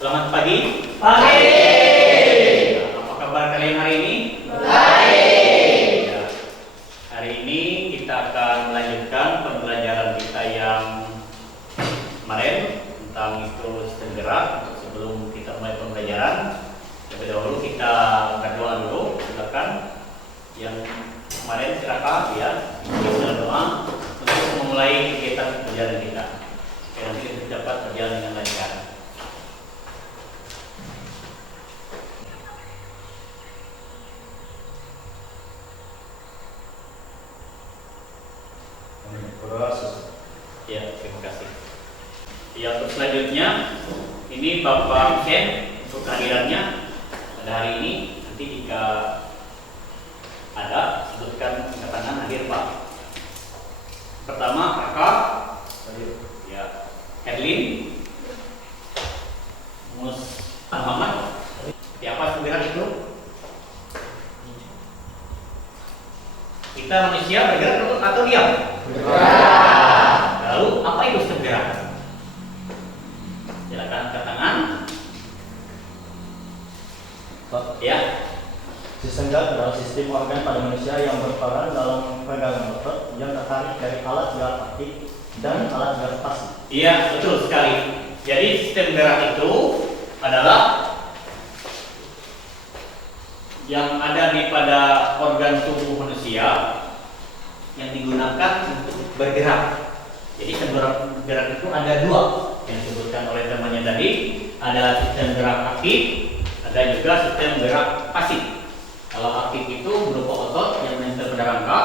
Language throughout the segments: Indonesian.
Selamat pagi. Pagi. Apa kabar kalian hari ini? Baik. Ya. Hari ini kita akan melanjutkan pembelajaran kita yang kemarin tentang itu sistem gerak. Sebelum kita mulai pembelajaran, terlebih dahulu kita berdoa dulu. Silakan yang kemarin silakan ya kita doa untuk memulai kegiatan pembelajaran kita. Supaya nanti kita dapat berjalan dengan lancar. Ya, terima kasih. Ya, untuk selanjutnya ini Bapak Ken untuk kehadirannya pada hari ini. Nanti jika ada sebutkan angkat tangan hadir Pak. Pertama Kakak, ya, Erlin, Muhammad. Siapa sebenarnya itu? Kita manusia bergerak atau diam? Lalu apa itu sistem gerak? Silakan angkat tangan. Ya. Sistem gerak adalah sistem organ pada manusia yang berperan dalam pegangan otot yang tertarik dari alat gerak aktif dan alat gerak pasif. Iya, betul sekali. Jadi sistem gerak itu adalah yang ada di pada organ tubuh manusia yang digunakan untuk bergerak. Jadi sistem gerak itu ada dua yang disebutkan oleh temannya tadi. Ada sistem gerak aktif, ada juga sistem gerak pasif. Kalau aktif itu berupa otot yang menempel pada rangka.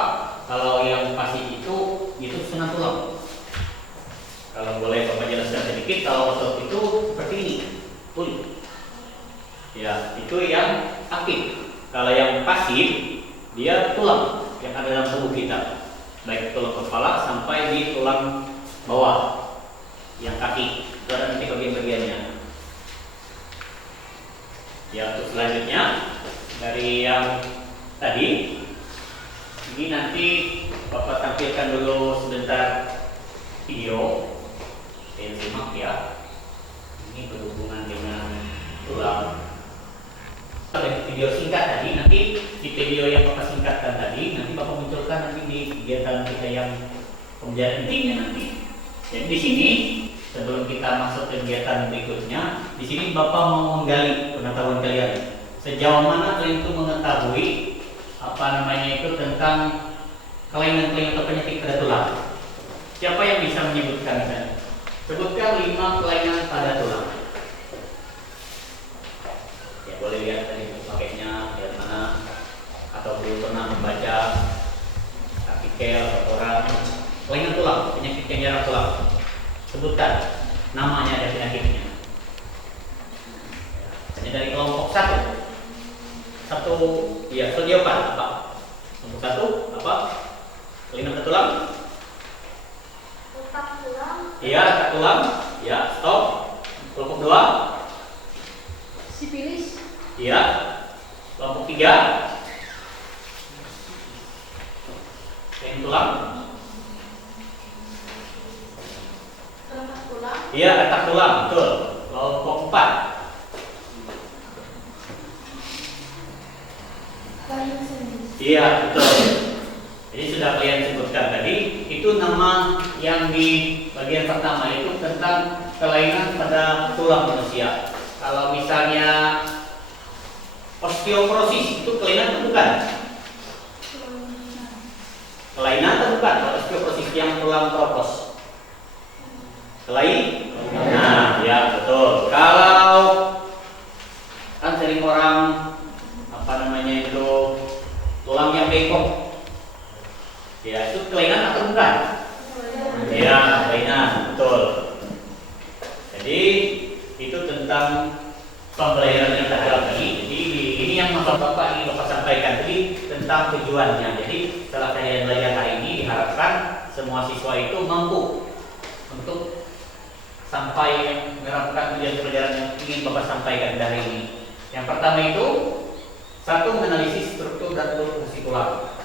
Kalau yang pasif itu senang tulang. Kalau boleh Bapak jelaskan sedikit, kalau otot itu seperti ini, kulit. Ya, itu yang aktif. Kalau yang pasif, dia tulang yang ada dalam tubuh kita, baik tulang kepala sampai di tulang bawah, yang kaki. Itu ada nanti bagian-bagiannya. Ya, untuk selanjutnya dari yang tadi, ini nanti Bapak tampilkan dulu sebentar video. Saya simak ya. Ini berhubungan dengan tulang. Dari video singkat tadi, nanti di video yang Bapak singkatkan tadi, nanti Bapak munculkan nanti di kegiatan kita yang pembelajaran intinya nanti. Jadi di sini sebelum kita masuk ke kegiatan berikutnya, di sini Bapak mau menggali pengetahuan kalian. Sejauh mana kalian itu mengetahui itu tentang kelainan-kelainan atau penyakit pada tulang? Siapa yang bisa menyebutkan misalnya? Sebutkan 5 kelainan pada tulang. Ya, boleh lihat tadi pakainya lihat mana, atau belum pernah membaca artikel atau koran kelainan tulang, penyakit yang nyerang tulang. Sebutkan namanya dan penyakitnya. Hanya dari kelompok satu ya, jawaban apa? Kelompok 1 apa? Kelainan pada tulang? Retak tulang. Iya, retak tulang. Ya, stop. Kelompok 2? Sipilis. Iya. Kelompok 3? Kelainan tulang. Retak tulang. Iya, retak tulang, betul. Kelompok 4? Kayu sendi. Iya, betul. Jadi sudah kalian sebutkan tadi, itu nama yang di bagian pertama itu tentang kelainan pada tulang manusia. Kalau misalnya osteoporosis itu kelainan atau bukan? Kelainan atau bukan? Kalau osteoporosis yang tulang keropos. Nah, ya betul. Kalau kan sering orang itu tulang yang bengkok. Ya, itu kelainan atau bukan? Ya, kelainan, betul. Jadi itu tentang pembelajaran yang tadi. Jadi ini yang Bapak ingin Bapak sampaikan tadi tentang tujuannya. Jadi setelah kalian belajar hari ini, diharapkan semua siswa itu mampu untuk sampai menerapkan tujuan pelajaran yang ingin Bapak sampaikan dari ini. Yang pertama itu, 1, menganalisis struktur dan fungsi tulang.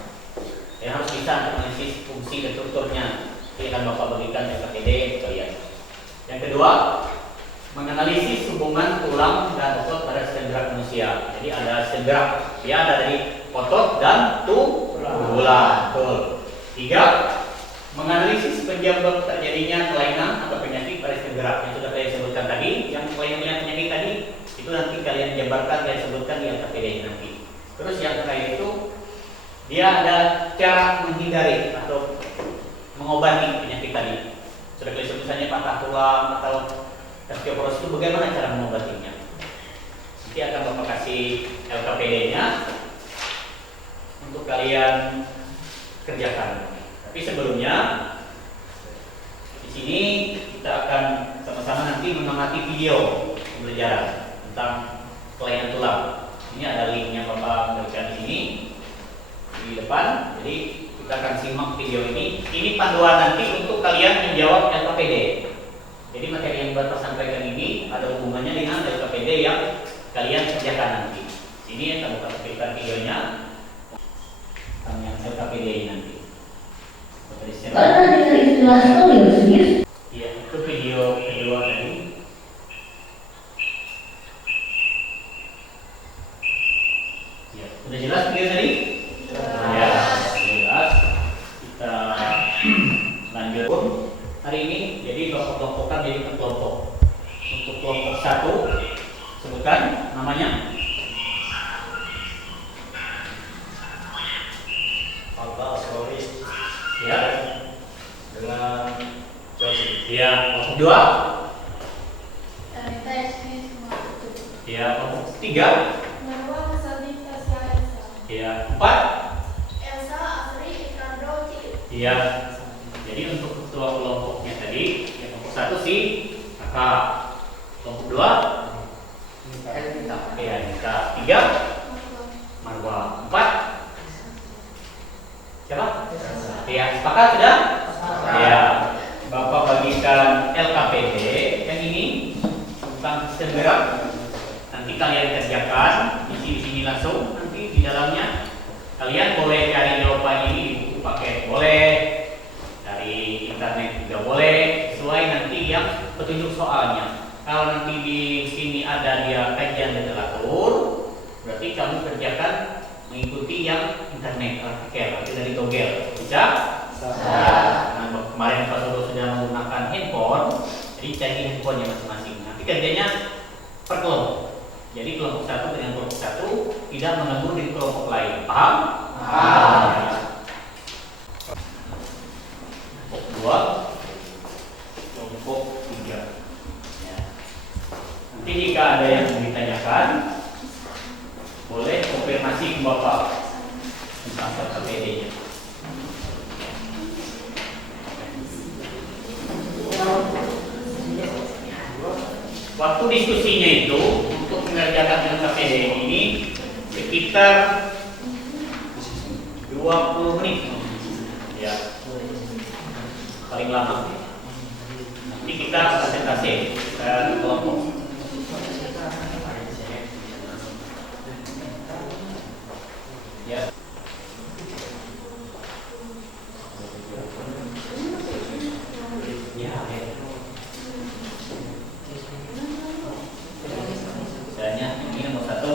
Yang harus bisa menganalisis fungsi dan strukturnya. Ini akan Bapak bagikan yang KTD kalian. Yang kedua, menganalisis hubungan tulang dan otot pada sistem gerak manusia. Jadi ada sistem gerak, dia ada dari otot dan tulang. Betul. 3. Menganalisis penyebab terjadinya kelainan atau penyakit pada sistem gerak yang sudah saya sebutkan tadi. Yang kelainan penyakit tadi itu nanti kalian jabarkan, kalian sebutkan di LKPD nanti. Terus yang terakhir itu dia ada cara menghindari atau mengobati penyakit tadi. Sudah kalian sebut misalnya patah tulang atau osteoporosis itu bagaimana cara mengobatinya. Nanti akan Bapak kasih LKPD-nya untuk kalian kerjakan. Tapi sebelumnya di sini kita akan sama-sama nanti mengamati video pembelajaran tentang kelainan tulang. Ini ada linknya Bapak berikan di sini di depan. Jadi kita akan simak video ini. Ini panduan nanti untuk kalian menjawab LKPD. Jadi materi yang Bapak sampaikan ini ada hubungannya dengan LKPD yang kalian kerjakan nanti. Ini akan Bapak tampilkan videonya tentang yang LKPD ini nanti. Karena dengan istilah skoliosis, Ya, itu video kedua tadi. Ya, sudah jelas video tadi? Ya, jelas. Kita lanjut hari ini. Jadi Bapak kelompokkan jadi per kelompok. Untuk kelompok 1, sebutkan namanya. Alba Asrori Ya, dengan Josi. ya. Kelompok 2. Ernita Yasmin Sumartu. Ya, kelompok 3. Marwa Saldi Tasya Elsa. Ya, 4. Elsa Asri Ricardo Cip. Iya. Jadi untuk ketua kelompoknya tadi, yang kelompok 1 si kakak, kelompok 2 ya Nita, 3 Marwa, 4 siapa? Ya, sepakat sudah? Ya, Bapak bagikan LKPD yang ini tentang sistem gerak. Nanti kalian kerjakan di sini langsung. Nanti di dalamnya kalian boleh cari jawabannya ini di buku paket, boleh dari internet juga boleh, sesuai nanti yang petunjuk soalnya. Kalau nanti di sini ada dia kajian literatur, berarti kamu kerjakan mengikuti yang internet artikel nanti dari Togel, bisa? Nah, kemarin Pak Solo sudah menggunakan handphone, jadi cari handphonenya masing-masing. Nanti kerjanya per kelompok. Jadi kelompok 1 dengan kelompok 1 tidak mengganggu di kelompok lain. Paham? Paham. Kelompok 2, kelompok 3. Ya. Nanti jika ada yang ditanyakan, boleh konfirmasi ke Bapak tentang LKPD-nya. Waktu diskusinya itu untuk mengerjakan LKPD ini sekitar 20 menit. Ya. Paling lama. Nanti kita presentasi ke kelompok. Ya. Ya. Misalnya ini nomor 1,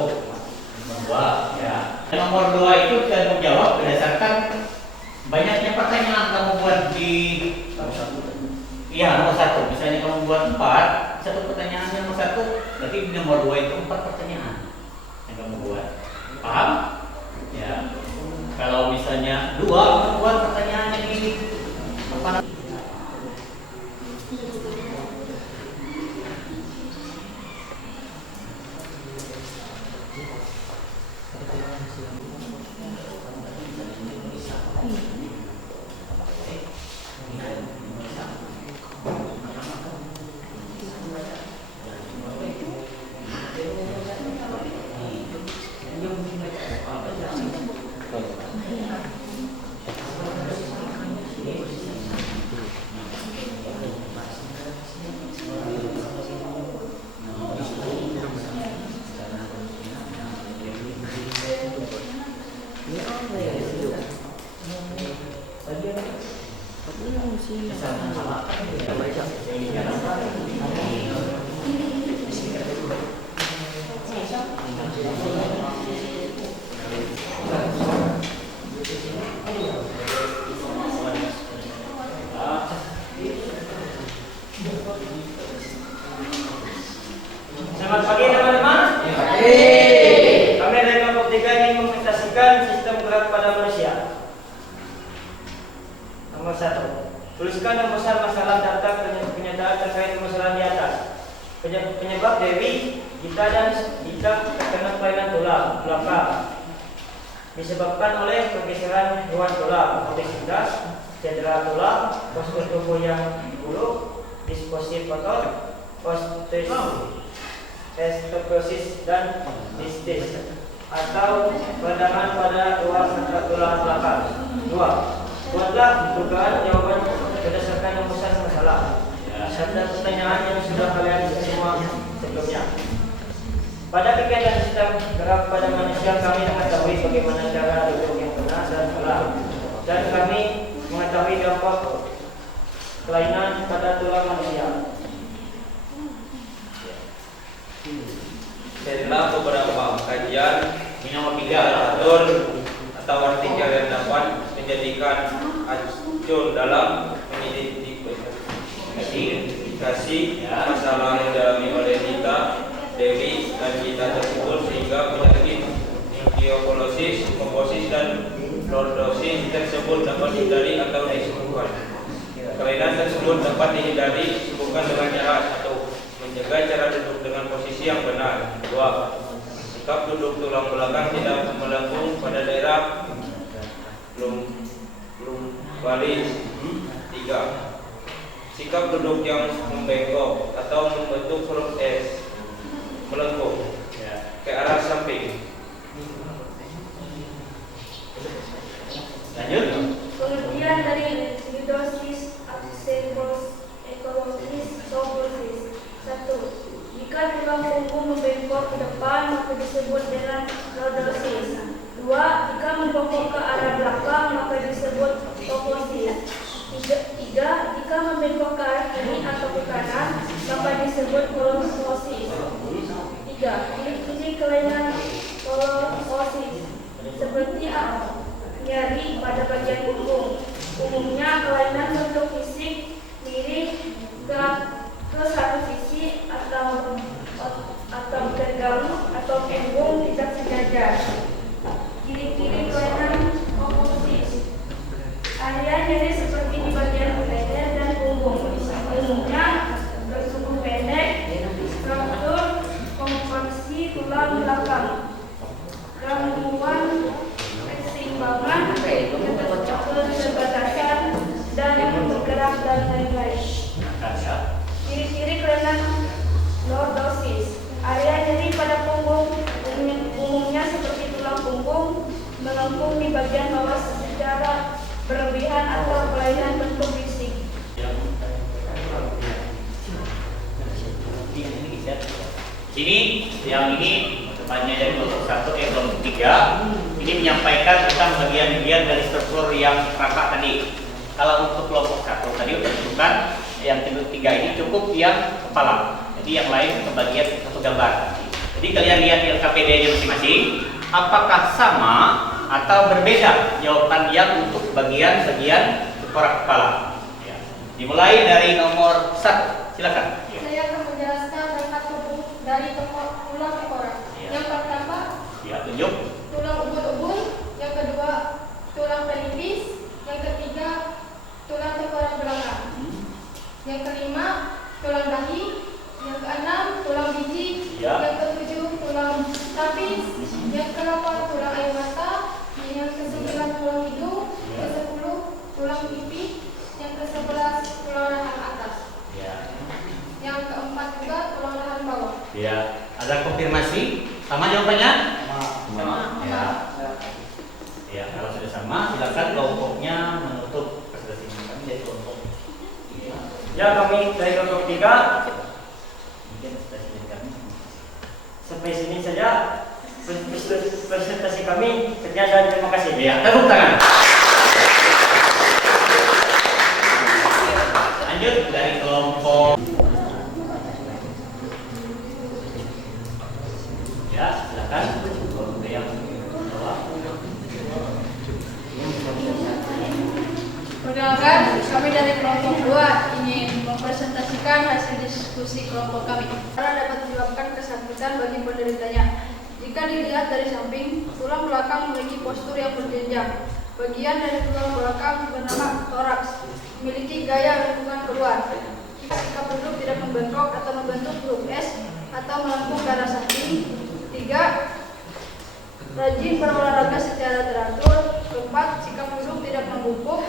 nomor 2, ya. Nomor 2 itu kita menjawab berdasarkan banyaknya pertanyaan kamu buat di iya nomor 1. Misalnya kamu buat 4, satu pertanyaan yang nomor 1, berarti di nomor 2 itu 4 pertanyaan yang kamu buat. Paham? Ya. Kalau misalnya 2 kamu buat pertanyaan yang ini apa? Tuliskan rumusan masalah daftar kenyataan terkait permasalahan di atas. Penyebab Dewi, Gita dan Gita terkena kelainan tulang belakang disebabkan oleh pergeseran ruas tulang, obesitas, cedera tulang, postur tubuh yang buruk, disposisi kotor, osteoporosis dan distis atau peradangan pada ruas tulang belakang. 2. Buatlah dugaan jawaban berdasarkan rumusan masalah serta pertanyaan yang sudah kalian semua sebelumnya. Pada kegiatan sistem gerak pada manusia, kami mengetahui bagaimana cara duduk yang benar dan salah, dan kami mengetahui dampak kelainan pada tulang manusia. Setelah beberapa kajian, Nomor 3. literatur atau artikel yang dapat menjadikan acuan dalam mengidentifikasi masalah yang dialami oleh Gita, Dewi, dan Gita tersebut, sehingga penyakit osteoporosis, komposis, dan lordosis tersebut dapat dihindari atau disembuhkan. Kelainan tersebut dapat dihindari disebutkan dengan cara atau menjaga cara duduk dengan posisi yang benar. 2. Sikap duduk tulang belakang tidak melengkung pada daerah lumbalis. 3. Sikap duduk yang membengkok atau membentuk huruf S, melengkung ke arah samping. Lanjut. Pengertian dari lordosis, osteoporosis, sobosis. 1. Jika tulang punggung membengkok ke depan, maka disebut dengan lordosis. 2. Jika membengkok ke arah belakang, maka disebut sobosis. 3. Jika membengkok ke arah kiri atau ke kanan, maka disebut lordosis. 3. Ciri-ciri kelainan lordosis seperti nyeri pada bagian punggung. Umumnya kelainan bentuk fisik miring ke satu sisi atau bergabung atau punggung tidak sejajar. Ciri-ciri kelainan komposis. Area nyeri seperti di bagian leher dan punggung. Umumnya bersumbu pendek, struktur kompaksi tulang belakang, gangguan keseimbangan, keterbatasan, dan bergerak dan lain-lain. Ciri-ciri kelainan lordosis. Area nyeri pada punggung umumnya seperti tulang punggung melengkung di bagian bawah secara berlebihan atau kelainan bentuk fisik. Ini yang ini temannya dari kelompok 1 kelompok 3 ini menyampaikan tentang bagian-bagian dari struktur yang rangka tadi. Kalau untuk kelompok 1 tadi sudah disebutkan, yang kelompok 3 ini cukup yang kepala. Jadi yang lain kebagian satu gambar. Jadi kalian lihat di LKPD-nya masing-masing, apakah sama atau berbeda jawaban yang untuk bagian-bagian tengkorak kepala. Ya. Dimulai dari nomor 1, silakan. Saya akan menjelaskan rangka tubuh dari tulang tengkorak. Ya. Yang pertama, Ya, tunjuk. tulang ubun-ubun. Yang kedua, tulang pelipis. Yang ketiga, tulang tengkorak belakang. Yang kelima, tulang dahi. Yang keenam, tulang biji. Ya. Yang ketujuh, tulang tapis. Yang ke-8, tulang air mata. Yang ke-9, tulang hidung. Ya. Ke-10, tulang pipi. Yang ke-11, tulang rahang atas. Ya. Yang ke-4 juga tulang rahang bawah. Ya. Ada konfirmasi? Sama jawabannya? Sama. Ya. Ya, kalau sudah sama, silakan kelompoknya menutup presentasi kami dari kelompok. Ya, kami dari kelompok 3 Mungkin presentasi kami. sampai sini saja presentasi kami. Sekian dan terima kasih. Ya, tepuk tangan. Lanjut dari kelompok. Ya, silakan. Kelompok yang bawah. Perkenalkan, kami dari kelompok 2 ingin mempresentasikan hasil diskusi kelompok kami. Cara dapat menyebabkan kesakitan bagi penderitanya. Jika dilihat dari samping, tulang belakang memiliki postur yang berjenjang. Bagian dari tulang belakang bernama toraks memiliki gaya lengkungan keluar. Sikap duduk tidak membengkok atau membentuk huruf S atau melengkung ke arah samping. 3. Rajin berolahraga secara teratur. 4. Sikap duduk tidak membungkuk.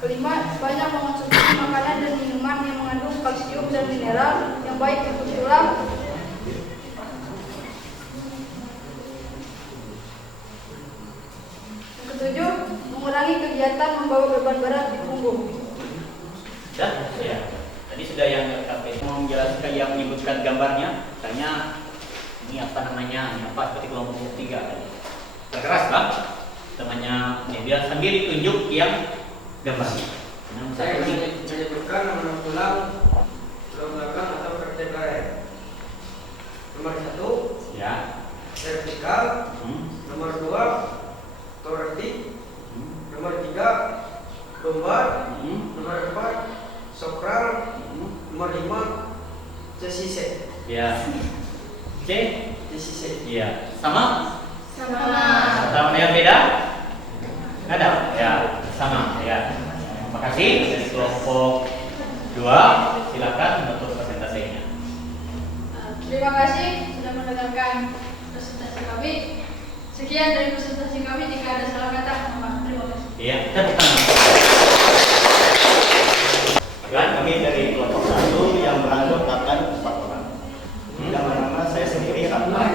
5. Banyak mengonsumsi makanan dan minuman yang mengandung kalsium dan mineral yang baik untuk tulang. Yang ketujuh, mengurangi kegiatan membawa beban berat di punggung. Sudah? Ya. Tadi sudah yang KP mau menjelaskan yang menyebutkan gambarnya, tanya ini apa namanya, ini apa seperti kelompok 3 tadi. Keras Bang, namanya ya, biar sambil ditunjuk yang gambarnya. Nah, Saya satu ini. menyebutkan nomor tulang belakang atau vertebrae. Nomor 1 Ya. vertikal, nomor 2 thoracic, nomor 3 lumbar, nomor 4 sacral, nomor 5 chassis. Ya. C. Chassis. Iya. Sama? Sama. Atau ada yang beda? Ada? Ya, sama. Ya. Terima kasih. Dari kelompok 2, silakan untuk presentasinya. Terima kasih sudah mendengarkan presentasi kami. Sekian dari presentasi kami. Jika ada salah kata, mohon maaf. Terima kasih. Iya, tepuk tangan. Dan kami dari kelompok 1 yang beranggotakan 4 orang. Yang pertama saya sendiri Rahman.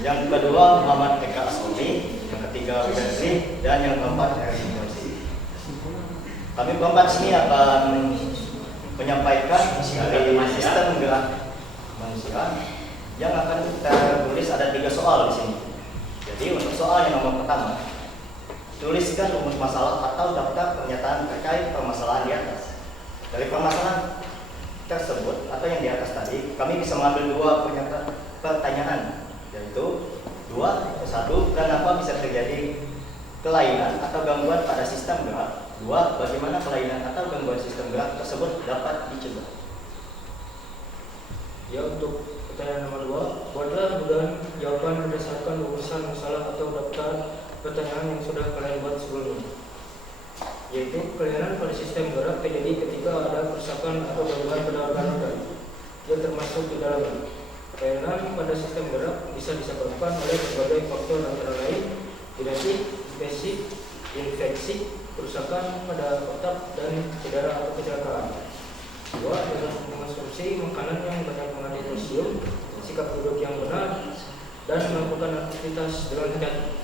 Yang kedua Muhammad Eka Asmi. Yang ketiga Febri. Dan yang keempat Heri Mosi. Kami berempat sini akan menyampaikan dari sistem gerak manusia yang akan kita tulis. Ada 3 soal di sini. Jadi untuk soal yang nomor pertama, tuliskan rumus masalah atau daftar pernyataan terkait permasalahan di atas. Dari permasalahan tersebut atau yang di atas tadi, kami bisa mengambil 2 pertanyaan, yaitu 1. Kenapa bisa terjadi kelainan atau gangguan pada sistem gerak? 2. Bagaimana kelainan atau gangguan sistem gerak tersebut dapat dicegah? Ya, untuk pertanyaan nomor 2, buatlah dugaan jawaban berdasarkan rumusan masalah atau daftar pertanyaan yang sudah kalian buat sebelumnya. Yaitu kelainan pada sistem gerak terjadi ketika ada kerusakan atau gangguan pada organ-organ yang termasuk di dalamnya. Kelainan pada sistem gerak bisa disebabkan oleh berbagai faktor antara lain genetik, spesifik, infeksi, kerusakan pada otak dan cedera atau kecelakaan. 2. Dengan mengonsumsi makanan yang banyak mengandung kalsium, sikap duduk yang benar, dan melakukan aktivitas dengan hati.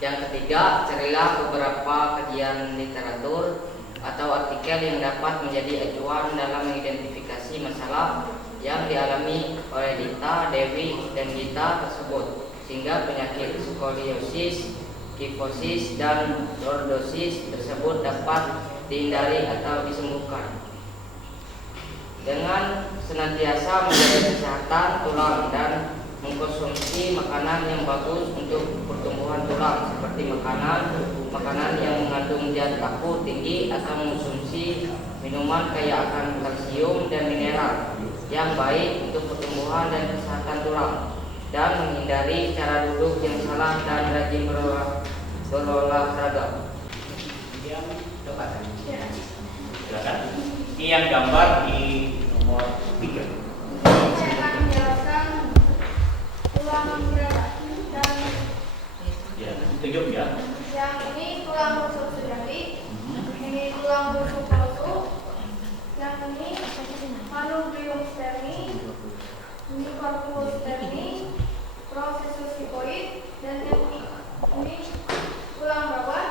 Yang ketiga, carilah beberapa kajian literatur atau artikel yang dapat menjadi acuan dalam mengidentifikasi masalah yang dialami oleh Dita, Dewi, dan Gita tersebut, sehingga penyakit skoliosis, kifosis, dan lordosis tersebut dapat dihindari atau disembuhkan. Dengan senantiasa menjaga kesehatan tulang dan mengkonsumsi makanan yang bagus untuk pertumbuhan tulang, seperti makanan yang mengandung zat baku tinggi, atau mengkonsumsi minuman kaya akan kalsium dan mineral yang baik untuk pertumbuhan dan kesehatan tulang, dan menghindari cara duduk yang salah dan rajin berolahraga. Yang depan. Silakan. Ini yang gambar di nomor 3. Saya akan menjelaskan tulang gerak dan Ya, tunjuk ya. yang ini tulang rusuk sejati, ini tulang rusuk palsu, yang ini manubrium sterni, ini corpus sterni, processus hipoid, dan yang ini tulang bawah,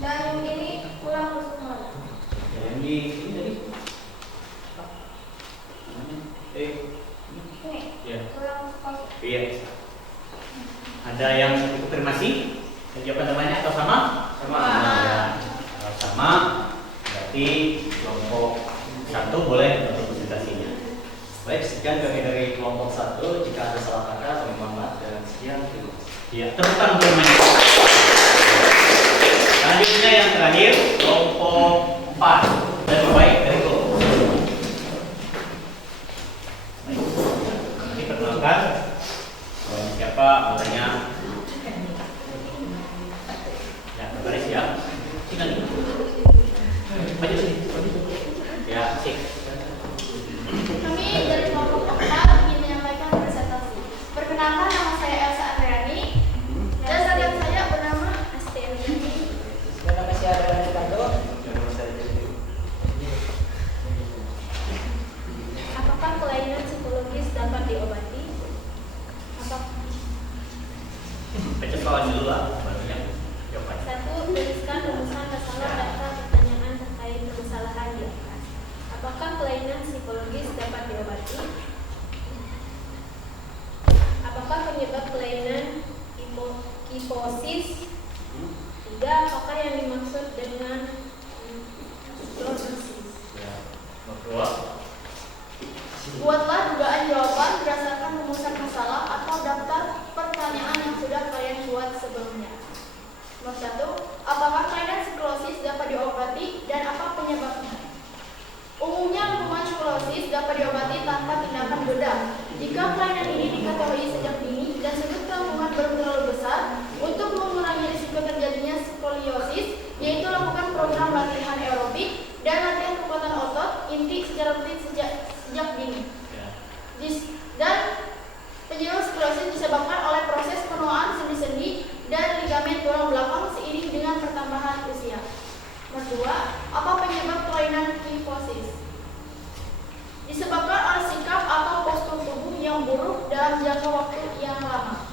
dan yang ini tulang rusuk malah. Yang di ini tadi. Ini Ya. tulang rusuk palsu. Iya. Ada yang konfirmasi? Jawaban temannya atau sama? Sama. Ya. Kalau sama, berarti kelompok 1 boleh untuk presentasinya. Baik, sekian kami dari kelompok 1. Jika ada salah kata, kami mohon maaf dan sekian. Terima kasih. Ya, tepuk tangan untuk temannya. Selanjutnya yang terakhir, kelompok 4. Lebih baik dari kelompok 1. Baik. Nanti perkenalkan. Siapa namanya? Ya, baris ya. Silakan. penyebab kelainan kifosis? 3. Apakah yang dimaksud dengan lordosis? Ya. Nomor 2. Buatlah dugaan jawaban berdasarkan rumusan masalah atau daftar pertanyaan yang sudah kalian buat sebelumnya. Nomor 1. Apakah kelainan sklerosis dapat diobati dan apa penyebabnya? Umumnya lingkungan sklerosis dapat diobati tanpa tindakan bedah. Jika kelainan ini diketahui sejak dini dan sudut kandungan belum terlalu besar, untuk mengurangi risiko terjadinya skoliosis, yaitu lakukan program latihan aerobik dan latihan kekuatan otot inti secara rutin sejak dini. Dan penyebab sklerosis disebabkan oleh proses penuaan sendi-sendi dan ligamen tulang belakang seiring dengan pertambahan usia. Nomor 2. Apa penyebab kelainan kifosis? Disebabkan oleh sikap atau postur tubuh yang buruk dalam jangka waktu yang lama.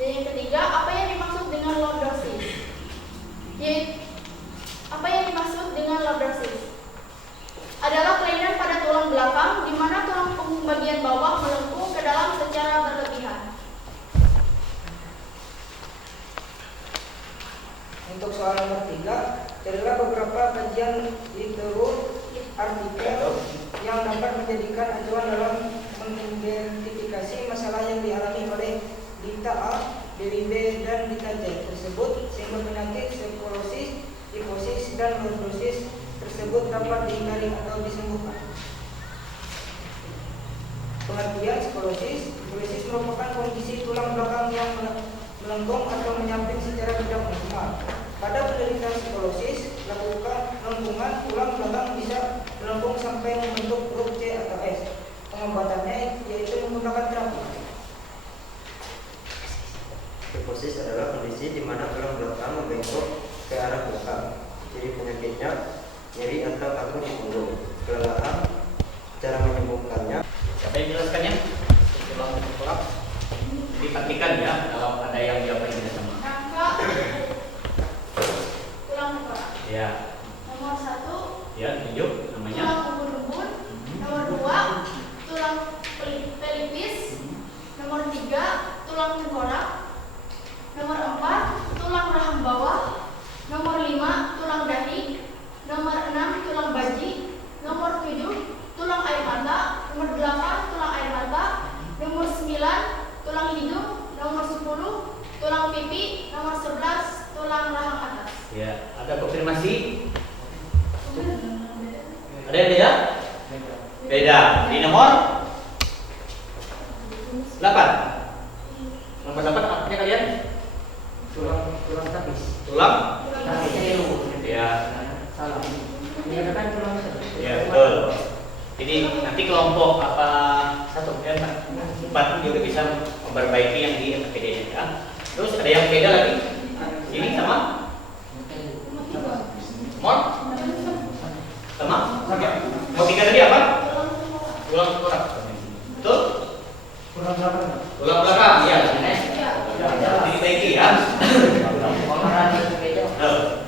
Dan yang ketiga, apa yang dimaksud dengan lordosis? Apa yang dimaksud dengan lordosis? Adalah kelainan pada tulang belakang di mana tulang punggung bagian bawah melengkung ke dalam secara berlebihan. Untuk soal nomor 3, carilah beberapa kajian literatur artikel yang dapat menjadikan acuan dalam mengidentifikasi masalah yang dialami oleh Dita A, Dewi B, dan Dita C tersebut sehingga penyakit sklerosis, kifosis, dan lordosis tersebut dapat dihindari atau disembuhkan. Pengertian sklerosis merupakan kondisi tulang belakang yang melengkung atau menyamping secara tidak normal. Pada penderita sklerosis, lakukan lengkungan tulang belakang bisa melengkung sampai membentuk huruf C atau S. Pengobatannya yaitu menggunakan terapi. Kifosis adalah kondisi di mana tulang belakang membengkok ke arah belakang. Jadi penyakitnya nyeri atau kaku di punggung, kelelahan. Cara menyembuhkannya. Siapa yang jelaskannya? Tulang tengkorak. Diperhatikan ya kalau ada yang jawabannya tidak sama. Rangka tulang tengkorak. Ya. Nomor 1. Ya, tunjuk namanya. Tulang ubun-ubun. Nomor 2. Tulang pelipis. Nomor 3. Tulang tengkorak. Nomor 4. Tulang rahang bawah. Nomor 5. Tulang dahi. Nomor 6. Tulang baji. Nomor 7. Tulang air mata. Nomor 8. Tulang air mata. Nomor 9. Tulang hidung. Nomor 10. Tulang pipi. Nomor 11. Tulang rahang atas. Ya, ada konfirmasi? Ada yang beda? Beda. Di nomor 8. Nomor 8 apanya kalian? Tulang tapis. Tulang? Ya. Salah. Dikatakan tulang tapis. Ya, betul. Jadi nanti kelompok apa satu ya, 4 juga bisa memperbaiki yang di MPD ya. Terus ada yang beda lagi? Ini sama? Mon? Sama? Ya. Mau 3 tadi apa? Tulang tengkorak. Betul? Tulang belakang, ya. Diperbaiki ya.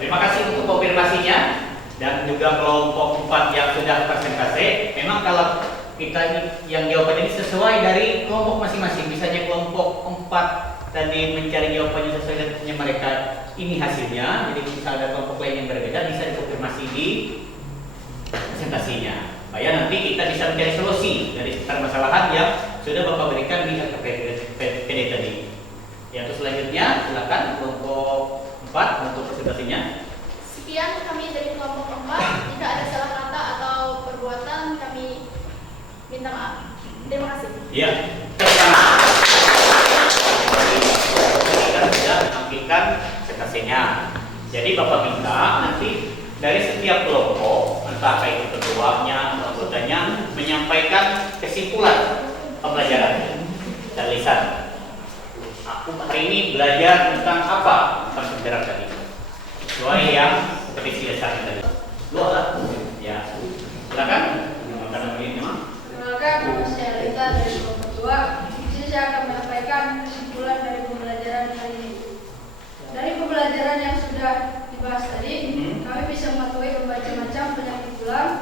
Terima kasih untuk konfirmasinya. Dan juga kelompok 4 yang sudah presentasi. Memang kalau kita ini yang jawabannya ini sesuai dari kelompok masing-masing. Misalnya kelompok 4 tadi mencari jawabannya sesuai dengan mereka, ini hasilnya. Jadi bisa ada kelompok lain yang berbeda, bisa dikonfirmasi di presentasinya. Supaya nanti kita bisa mencari solusi dari permasalahan yang sudah Bapak berikan di PD tadi. Yang selanjutnya silakan kelompok 4 untuk presentasinya. Sekian kami dari kelompok 4. Jika ada salah kata atau perbuatan kami minta maaf. Terima kasih. Ya, pertama kita sudah menampilkan presentasinya. Jadi Bapak minta nanti dari setiap kelompok, entah itu ketuanya atau anggotanya, menyampaikan kesimpulan pembelajaran dan lisan. Aku hari ini belajar tentang apa? Tentang sejarah tadi. Sesuai yang seperti dasar tadi. Dua lah. Ya. Silakan. Makanan ini mah. Perkenalkan, nama saya Rita dari kelompok 2. Di sini saya akan menyampaikan kesimpulan dari pembelajaran hari ini. Dari pembelajaran yang sudah dibahas tadi, kami bisa mengetahui berbagai macam penyakit tulang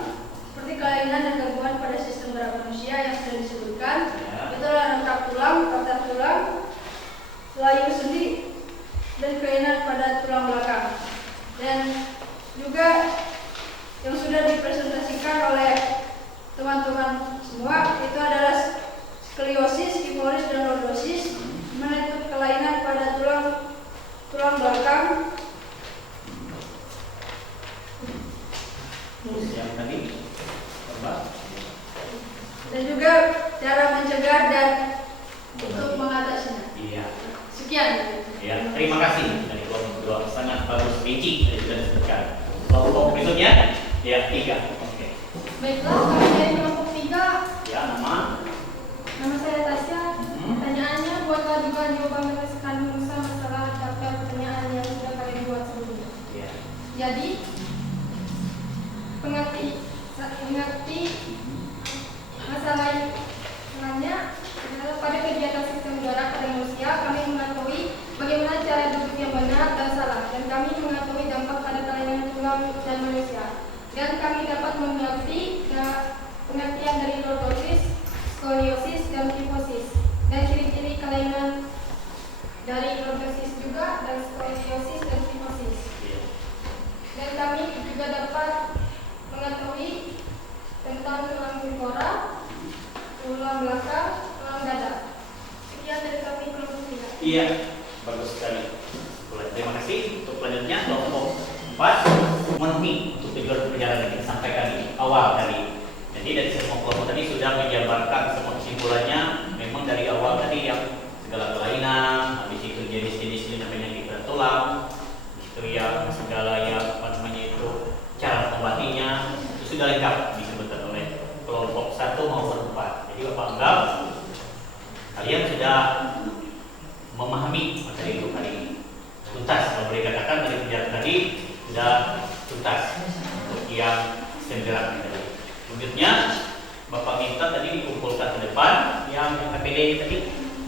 seperti kelainan dan gangguan pada sistem gerak manusia yang sudah disebut. dan untuk mengatasinya. Iya. Sekian. Ya, terima kasih dari kelompok 2, sangat bagus, rinci dari sudah disebutkan. Kelompok berikutnya, ya 3. Oke. Baiklah, kami dari kelompok 3. Ya, nama. Nama saya Tasya. Pertanyaannya, buatlah dugaan jawaban atas kandung masalah daftar pertanyaan yang sudah kalian buat sebelumnya. Ya. Jadi, mengerti masalahnya adalah pada kegiatan sistem udara pada manusia, kami mengetahui bagaimana cara duduk yang benar dan salah, dan kami mengetahui dampak pada kelainan tulang dan manusia, dan kami dapat mengerti pengertian dari lordosis, skoliosis, dan kifosis, dan ciri-ciri kelainan dari lordosis juga, dan skoliosis, dan kifosis. Dan kami juga dapat mengetahui tentang tulang tengkorak, tulang belakang, tulang dada. Sekian dari kami kelompok 3. Iya, bagus sekali. Terima kasih. Untuk selanjutnya kelompok 4 memenuhi untuk tujuan perjalanan yang disampaikan di awal tadi. Jadi dari semua kelompok tadi sudah menjabarkan semua kesimpulannya. Memang dari awal tadi yang segala kelainan, habis itu jenis-jenis penyakit pada tulang, itu yang segala yang cara mengobatinya itu sudah lengkap disebutkan oleh kelompok 1 maupun 4. Jadi Bapak anggap kalian sudah memahami materi itu kali ini tuntas. Kalau boleh katakan dari penjelasan tadi sudah tuntas untuk yang sistem tadi. Selanjutnya Bapak minta tadi dikumpulkan ke depan yang KPD tadi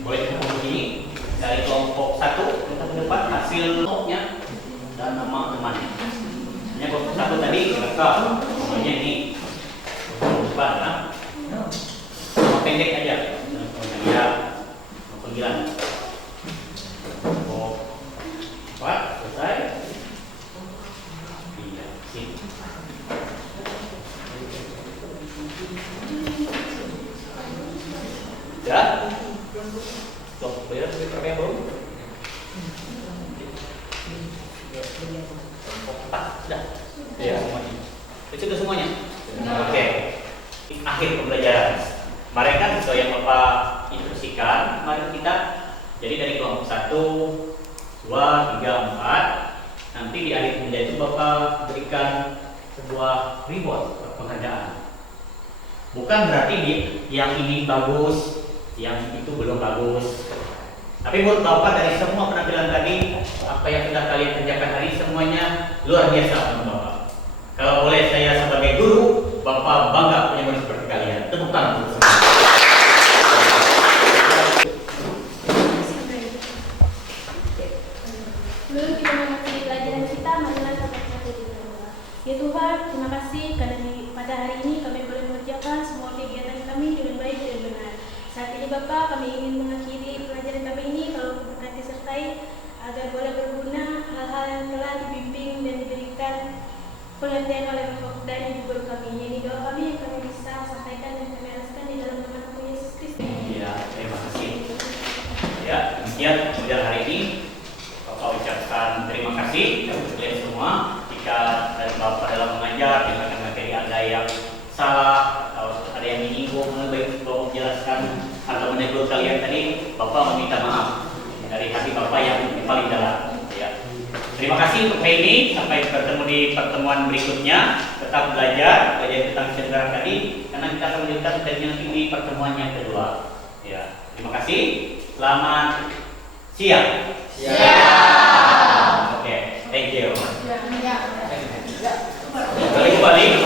boleh dikumpulkan ini dari kelompok 1 minta ke depan hasil kelompoknya dan nama temannya. Hanya kelompok 1 tadi direkam namanya ini depan ya. Nama pendek aja ya panggilan. Kelompok 4 selesai. Iya, sip. Ya. Kelompok beres sudah belum? Sudah. Ya, semuanya. Itu sudah semuanya. Oke. Akhir pembelajaran. Mari kan sesuai yang Bapak instruksikan, mari kita jadi dari kelompok 1, 2, 3, 4. Nanti di akhir pembelajaran itu Bapak berikan sebuah reward pekerjaan. Bukan berarti yang ini bagus, yang itu belum bagus. Tapi menurut Bapak dari semua penampilan tadi, apa yang sudah kalian kerjakan hari semuanya luar biasa menurut Bapak. Kalau boleh saya sebagai guru, Bapak bangga punya murid seperti kalian. Tepuk tangan untuk semua. Sebelum kita mengakhiri pelajaran kita, marilah kita berdoa. Ya Tuhan, terima kasih karena pada hari ini kami boleh mengerjakan semua kegiatan kami dengan baik dan benar. Saat ini Bapak, kami ingin mengakhiri pelajaran kami ini kalau berkati sertai agar boleh berguna hal-hal yang telah dibimbing dan diberikan pengertian oleh Bapak dan Ibu guru kami. Ini doa kami yang kami bisa sampaikan dan kami alaskan di dalam nama Tuhan Yesus Kristus. Ya, terima kasih. Ya, demikian pembelajaran hari ini. Bapak ucapkan terima kasih kepada kalian semua. Jika dari Bapak dalam mengajar, misalkan materi Anda yang salah atau ada yang menyinggung, baik Bapak menjelaskan atau menegur kalian tadi, Bapak meminta maaf dari hati Bapak yang paling dalam. Ya. Terima kasih untuk hari ini. Sampai bertemu di pertemuan berikutnya. Tetap belajar tentang sejarah tadi, karena kita akan melanjutkan kajian nanti di pertemuan yang kedua. Ya. Terima kasih. Selamat siang. Siang. Oke, thank you. Kembali.